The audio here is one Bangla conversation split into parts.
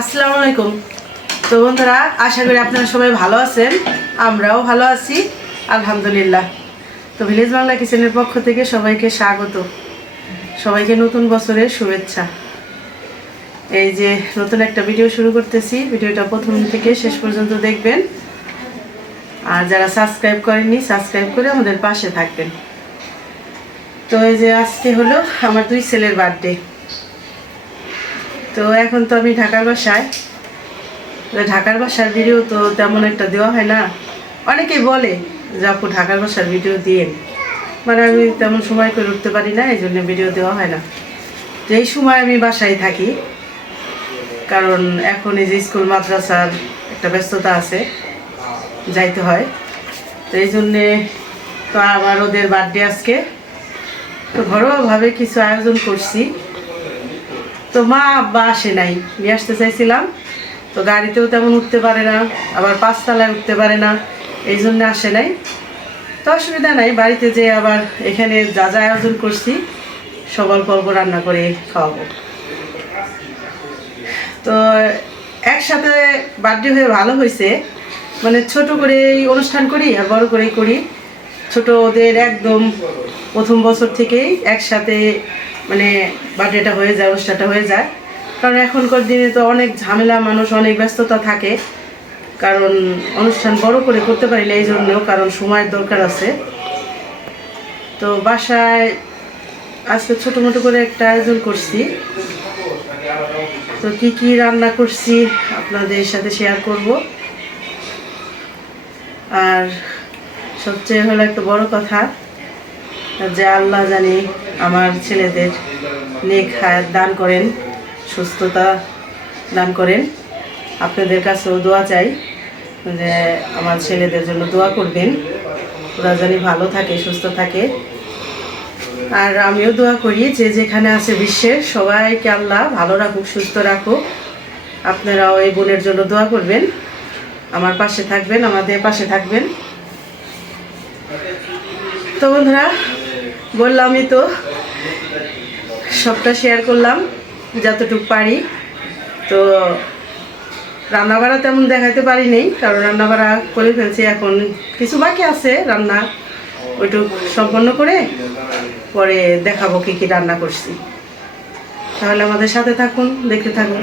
আসসালামু আলাইকুম। তো বন্ধুরা, আশা করি আপনারা সবাই ভালো আছেন, আমরাও ভালো আছি, আলহামদুলিল্লাহ। তো ভিলেজ বাংলা কিচেনের পক্ষ থেকে সবাইকে স্বাগত। সবাইকে নতুন বছরের শুভেচ্ছা। এই যে নতুন একটা ভিডিও শুরু করতেছি, ভিডিওটা প্রথম থেকে শেষ পর্যন্ত দেখবেন। আর যারা সাবস্ক্রাইব করেননি, সাবস্ক্রাইব করে আমাদের পাশে থাকবেন। তো এই যে আজকে হলো আমার দুই ছেলের বার্থডে। তো এখন তো আমি ঢাকার বাসায়। ঢাকার বাসার ভিডিও তো তেমন একটা দেওয়া হয় না। অনেকেই বলে যে, আপু, ঢাকার বাসার ভিডিও দিয়ে মানে আমি তেমন সময় করে উঠতে পারি না, এই জন্য ভিডিও দেওয়া হয় না। তো এই সময় আমি বাসায় থাকি। কারণ এখন এই যে স্কুল, মাদ্রাসার একটা ব্যস্ততা আছে, যাইতে হয়। তো এই জন্যে তো আবার ওদের বার্থডে আজকে। তো ঘরোয়াভাবে কিছু আয়োজন করছি। তো মা আব্বা আসে নাই। নিয়ে আসতে চাইছিলাম, তো গাড়িতেও তেমন উঠতে পারে না, আবার পাঁচতলায় উঠতে পারে না, এই জন্য আসে নাই। তো অসুবিধা নাই, বাড়িতে যে আবার এখানে যা যা আয়োজন করছি, সব অল্প অল্প রান্না করে খাওয়াবো। তো একসাথে বার্থডে হয়ে ভালো হয়েছে মানে ছোট করে অনুষ্ঠান করি আর বড় করেই করি। ছোট ওদের একদম প্রথম বছর থেকেই একসাথে মানে বার্থডেটা হয়ে যায়, অনুষ্ঠানটা হয়ে যায়। কারণ এখনকার দিনে তো অনেক ঝামেলা, মানুষ অনেক ব্যস্ততা থাকে। কারণ অনুষ্ঠান বড় করে করতে পারি না এই জন্য কারণ সময়ের দরকার আছে। তো বাসায় আজকে ছোটো মোটো করে একটা আয়োজন করছি। তো কি কি রান্না করছি আপনাদের সাথে শেয়ার করব। আর সবচেয়ে হলো একটা বড় কথা যে আল্লাহ জানি আমার ছেলেদের নেক হায়াত দান করেন, সুস্থতা দান করেন। আপনাদের কাছেও দোয়া চাই যে আমার ছেলেদের জন্য দোয়া করবেন। ওরা জানি ভালো থাকে, সুস্থ থাকে। আর আমিও দোয়া করি যে যেখানে আছে বিশ্বের সবাইকে আল্লাহ ভালো রাখুক, সুস্থ রাখুক। আপনারাও এই বোনের জন্য দোয়া করবেন। আমার পাশে থাকবেন, আমাদের পাশে থাকবেন। তো বন্ধুরা, বললামই তো, সবটা শেয়ার করলাম, যতটুকু পারি। তো রান্না বাড়া তেমন দেখাতে পারি নেই কারণ রান্না বাড়া করে ফেলছি এখন। কিছু বাকি আছে রান্না, ওইটুক সম্পন্ন করে, পরে দেখাবো কী কী রান্না করছি। তাহলে আমাদের সাথে থাকুন, দেখতে থাকুন।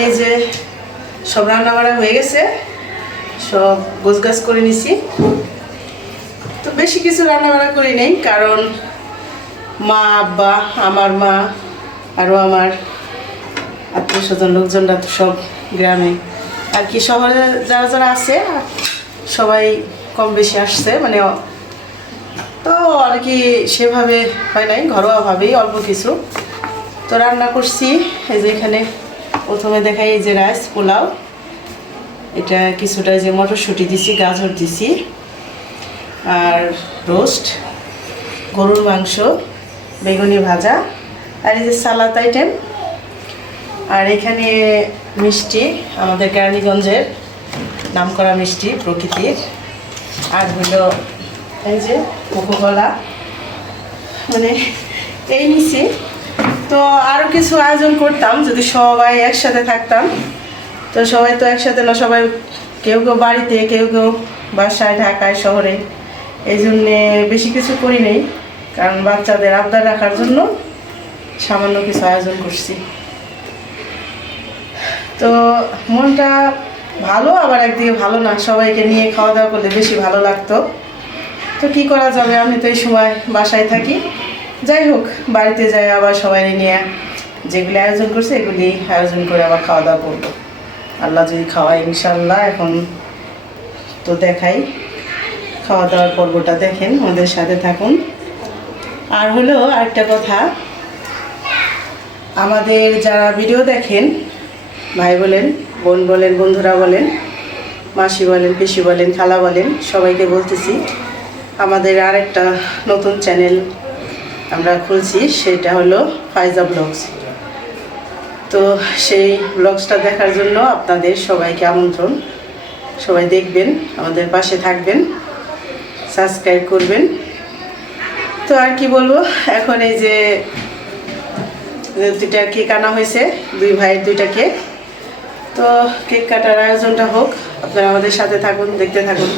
এই যে সব রান্না বাড়া হয়ে গেছে, সব গোছ গাছ করে নিছি। তো বেশি কিছু রান্না বাড়া করি নেই, কারণ মা, আব্বা, আমার মা আরও আমার আত্মীয় স্বজন লোকজনরা তো সব গ্রামে। আর কি শহরে যারা যারা আছে, সবাই কম বেশি আসছে মানে তো আর কি সেভাবে হয় নাই ঘরোয়াভাবেই অল্প কিছু। তো রান্না করছি, এই যে এখানে প্রথমে দেখাই এই যে রাইস পোলাও। এটা কিছুটা যে মটরশুঁটি দিছি, গাজর দিছি। আর রোস্ট, গরুর মাংস, বেগুনি ভাজা, আর এই যে সালাদ আইটেম আর এখানে মিষ্টি, আমাদের কেরানীগঞ্জের নামকরা মিষ্টি প্রকৃতির। আর হলো এই যে কোকোকলা। মানে এই নিছি। তো আরও কিছু আয়োজন করতাম, যদি সবাই একসাথে থাকতাম। তো সবাই তো একসাথে না, সবাই কেউ কেউ বাড়িতে, কেউ কেউ বাসায়, ঢাকায়, শহরে। এই জন্যে বেশি কিছু করি নেই, কারণ বাচ্চাদের আবদার রাখার জন্য সামান্য কিছু আয়োজন করছি। তো মনটা ভালো, আবার একদিকে ভালো না, সবাইকে নিয়ে খাওয়া দাওয়া করলে বেশি ভালো লাগতো। তো কি করা যাবে? আমি তো এই সময় বাসায় থাকি। যাই হোক, বাড়িতে যাই আবার সবাই নিয়ে। যেগুলি আয়োজন করছে, এগুলি আয়োজন করে আবার খাওয়া দাওয়া করব। আল্লাহ যদি খাওয়ায় ইনশাল্লাহ এখন তো দেখাই। খাওয়া দাওয়ার পর্বটা দেখেন, আমাদের সাথে থাকুন। আর হলো আরেকটা কথা। আমাদের যারা ভিডিও দেখেন, ভাই বলেন, বোন বলেন, বন্ধুরা বলেন, মাসি বলেন, পিসি বলেন, খালা বলেন, সবাইকে বলতেছি, আমাদের আরেকটা নতুন চ্যানেল আমরা খুলছি, সেটা হলো ফাইজা ব্লগস। তো সেই ব্লগসটা দেখার জন্য আপনাদের সবাইকে আমন্ত্রণ। সবাই দেখবেন, আমাদের পাশে থাকবেন, সাবস্ক্রাইব করবেন। তো আর কি বলব, এখন এই যে দুইটা কেক আনা হয়েছে, দুই ভাইয়ের দুইটা কেক। তো কেক কাটার আয়োজনটা হোক, আপনারা আমাদের সাথে থাকুন, দেখতে থাকুন।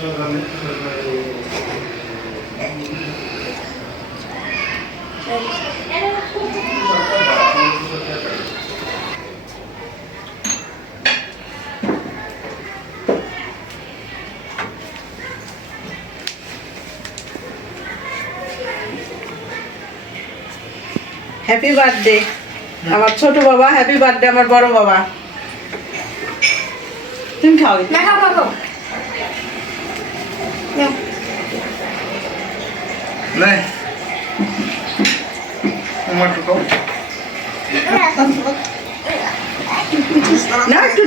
হ্যাপি বার্থডে আমার ছোট বাবা হ্যাপি বার্থডে আমার বড় বাবা। তুমি খাও খাও খাও। Глянь. Умочку. На, ты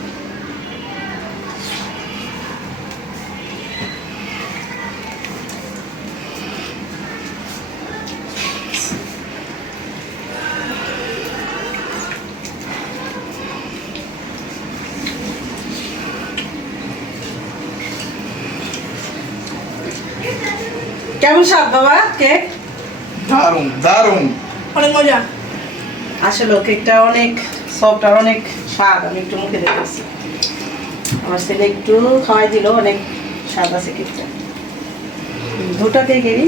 কেমন স্বাদ বাবা? কেক? দারুণ দারুণ অনেক মজা। আসলে কেকটা অনেক সফট আর অনেক স্বাদ আমি একটু মুখে দেখেছি আমার ছেলে একটু খাওয়াই দিল অনেক স্বাদ আছে কেকটা। দুটা কেকেরই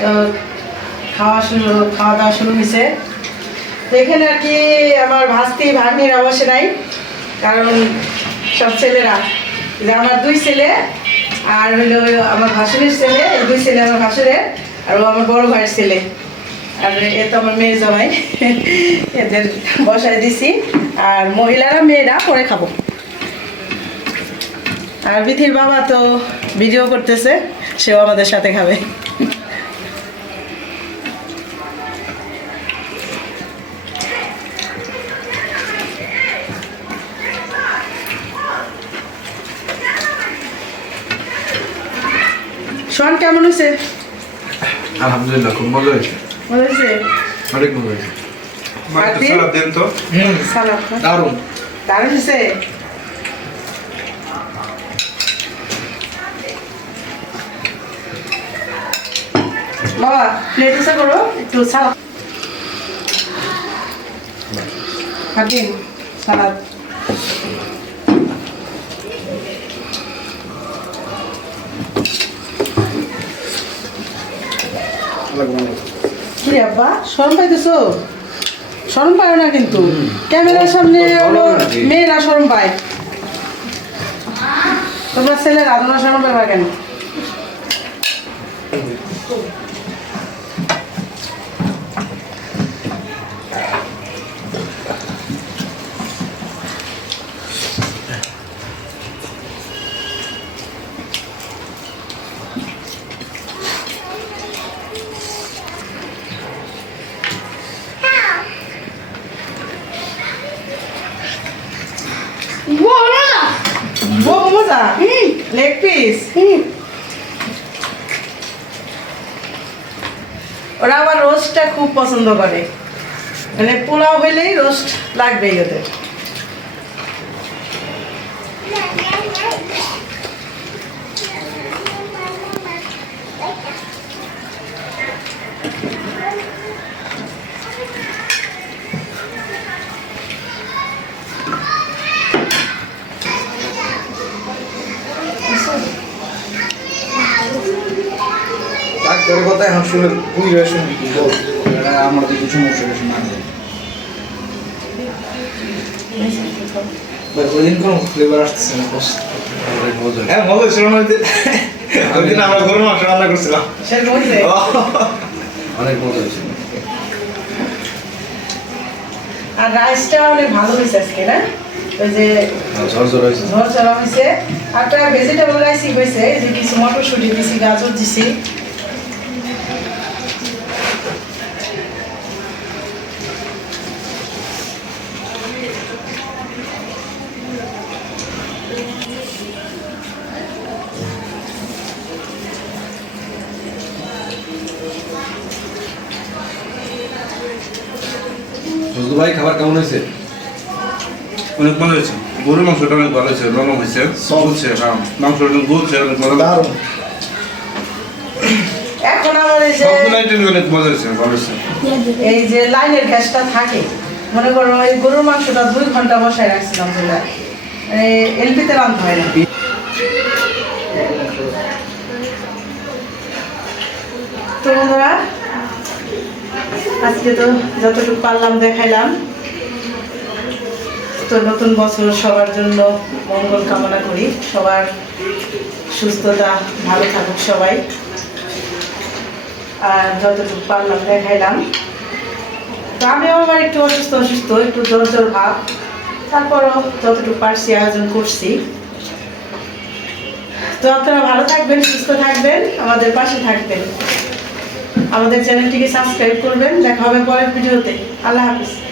তো খাওয়া শুরু খাওয়া দাওয়া শুরু হয়েছে। তো এখানে আর কি আমার ভাস্তি ভাগ্নিরা বসে নাই, কারণ সব ছেলেরা। আমার দুই ছেলে আর হলো আমার ভাসুরের ছেলে দুই ছেলে আমার ভাসুরের, আর ও আমার বড় ভাইয়ের ছেলে। আর এ তো আমার মেয়ে জামাই, এদের বসায় দিছি। আর মহিলারা মেয়েরা, পরে খাব। আর বিথির বাবা তো ভিডিও করতেছে, সেও আমাদের সাথে খাবে। শোন কেমন আছে আলহামদুলিল্লাহ খুব মজা হয়েছে। মজা হয়েছে? অনেক মজা হয়েছে। সালাদ দেন তো। সালাদ দারুণ। দারুণ হয়েছে? বাবা প্লেট উষা করো একটু সালাদ। দিন সালাদ। কি আব্বা? শরম পাইতেছো? শরম পায় না কিন্তু। ক্যামেরার সামনে হলো মেয়েরা শরম পায়। তোমার ছেলের আদনা শরম পাবে কেন বড় না বউ মজা লেগ পিস ওরা আবার রোস্টটা খুব পছন্দ করে। মানে পোলাও হইলেই রোস্ট লাগবেই ওদের। ডাক্তারের কথা এখন শুনে বুঝে শুনে কি আমার তো কিছু না। ওইদিন কোনো ফ্লেভার আসতেছে না? হ্যাঁ মজা ছিল না ওইদিন ওইদিন আমরা গরু মাংস রান্না করছিলাম। অনেক মজা হয়েছিল আর রাইসটা অনেক ভালো হয়েছে আজকে না? ওই যে ঝড় ঝড় হয়েছে। ঝরঝরা হয়েছে। আর একটা ভেজিটেবল রাইসই হয়েছে। যে কিছু মটরশুঁটি দিছি গাজর দিছি। ফজলু ভাই খাবার কেমন হয়েছে? অনেক ভালো হয়েছে। গরুর মাংসটা অনেক ভালো হয়েছে নরম হয়েছে গুলছে হ্যাঁ মাংসটা অনেক গুলছে অনেক ভালো এখন আমার এই যে অনেক মজা হয়েছে ভালো হয়েছে। এই যে লাইনের গ্যাসটা থাকে মনে করো এই গরুর মাংসটা দুই ঘণ্টা বসায় রাখছিলাম যেটা এলপিতে রান্না হয় না। তো বন্ধুরা আজকে তো যতটুকু পারলাম দেখাইলাম। তো নতুন বছর সবার জন্য মঙ্গল কামনা করি। সবার সুস্থতা, ভালো থাকুক সবাই। আর যতটুকু পারলাম দেখাইলাম। তো আমিও আমার একটু অসুস্থ অসুস্থ, একটু জ্বর জ্বর ভাব। তারপরও যতটুকু পারছি আয়োজন করছি। তো আপনারা ভালো থাকবেন, সুস্থ থাকবেন, আমাদের পাশে থাকবেন। আমাদের চ্যানেলটিকে সাবস্ক্রাইব করবেন। দেখা হবে পরের ভিডিওতে। আল্লাহ হাফিজ।